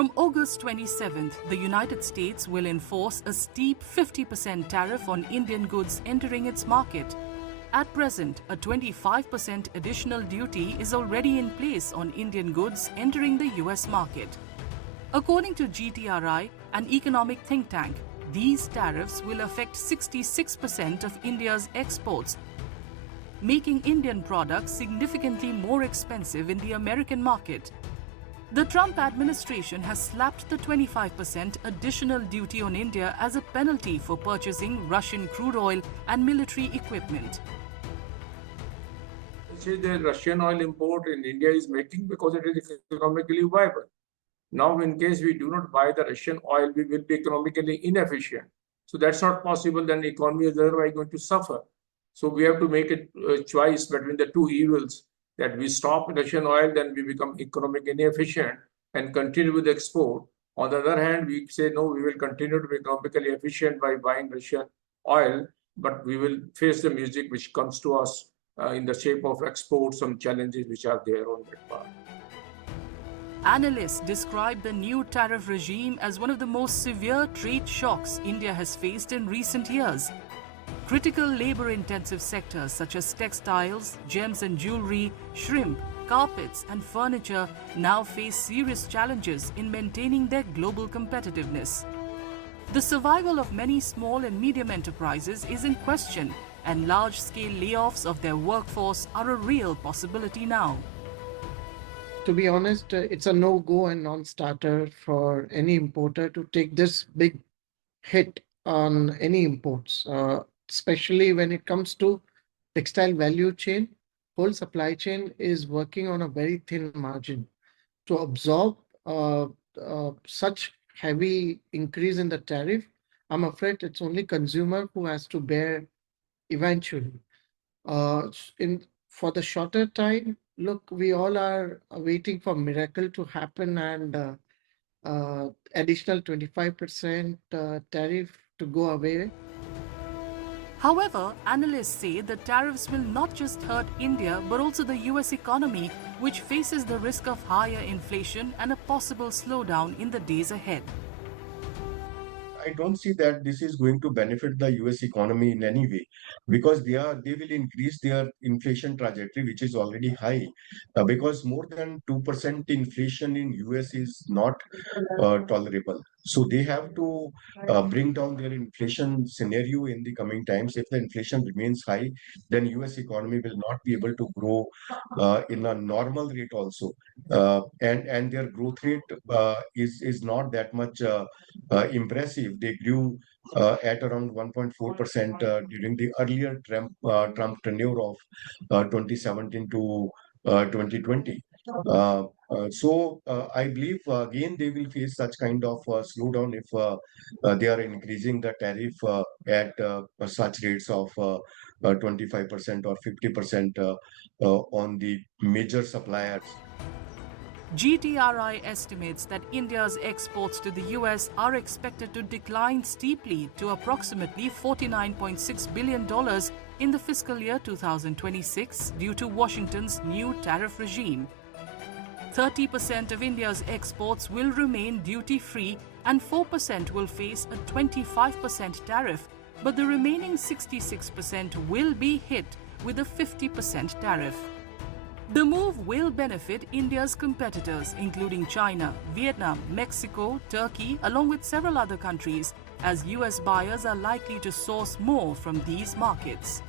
From August 27th, the United States will enforce a steep 50% tariff on Indian goods entering its market. At present, a 25% additional duty is already in place on Indian goods entering the US market. According to GTRI, an economic think tank, these tariffs will affect 66% of India's exports, making Indian products significantly more expensive in the American market. The Trump administration has slapped the 25% additional duty on India as a penalty for purchasing Russian crude oil and military equipment. The Russian oil import in India is making because it is economically viable. Now, in case we do not buy the Russian oil, we will be economically inefficient. So that's not possible. Then the economy is otherwise going to suffer. So we have to make a choice between the two evils, that we stop Russian oil, then we become economically inefficient and continue with export. On the other hand, we say, no, we will continue to be economically efficient by buying Russian oil, but we will face the music which comes to us in the shape of exports, some challenges which are there on that part. Analysts describe the new tariff regime as one of the most severe trade shocks India has faced in recent years. Critical labor-intensive sectors such as textiles, gems and jewelry, shrimp, carpets and furniture now face serious challenges in maintaining their global competitiveness. The survival of many small and medium enterprises is in question, and large-scale layoffs of their workforce are a real possibility now. To be honest, it's a no-go and non-starter for any importer to take this big hit on any imports, especially when it comes to textile value chain. Whole supply chain is working on a very thin margin. To absorb such heavy increase in the tariff, I'm afraid it's only consumer who has to bear eventually. For the shorter time, look, we all are waiting for miracle to happen and additional 25% tariff to go away. However, analysts say the tariffs will not just hurt India but also the US economy, which faces the risk of higher inflation and a possible slowdown in the days ahead. I don't see that this is going to benefit the US economy in any way, because they will increase their inflation trajectory, which is already high, because more than 2% inflation in US is not tolerable. So they have to bring down their inflation scenario in the coming times. If the inflation remains high, then US economy will not be able to grow in a normal rate also. And their growth rate is not that much impressive. They grew at around 1.4% during the earlier Trump tenure of 2017 to 2020. So I believe again they will face such kind of slowdown if they are increasing the tariff at such rates of 25% or 50% on the major suppliers. GTRI estimates that India's exports to the US are expected to decline steeply to approximately $49.6 billion in the fiscal year 2026 due to Washington's new tariff regime. 30% of India's exports will remain duty-free and 4% will face a 25% tariff, but the remaining 66% will be hit with a 50% tariff. The move will benefit India's competitors, including China, Vietnam, Mexico, Turkey, along with several other countries, as US buyers are likely to source more from these markets.